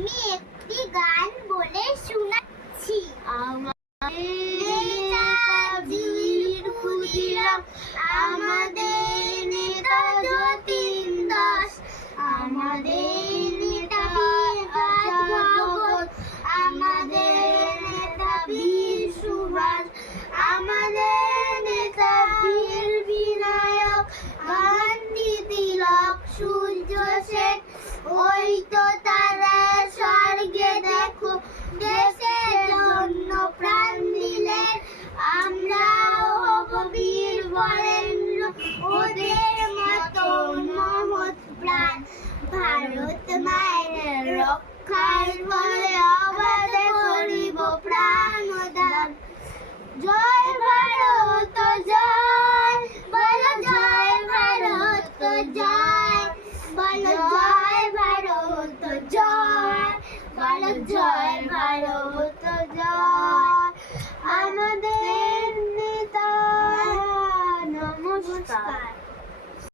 আমি একটি গান বলে শোনাচ্ছি। আমাদের নেতা যতীন দাস, আমাদের নেতা ভগৎ, আমাদের নেতা বীর সুভাষ, আমাদের নেতা বীর বিনায়ক, গান্ধী তিলক, সূর্য সেন, ওই তো তারা স্বর্গে দেখো দেশের জন্য প্রাণ দিলেন। আমরাও হব বীর বরেণ্য, ওদের মতো মহৎ প্রাণ। ভারত মায়ের রক্ষার বলে অবাধে করিব প্রাণদান। জয় ভারত জয়, বলো জয় ভারত জয়, বলো জয় ভারত জয়, বলো জয় ভারত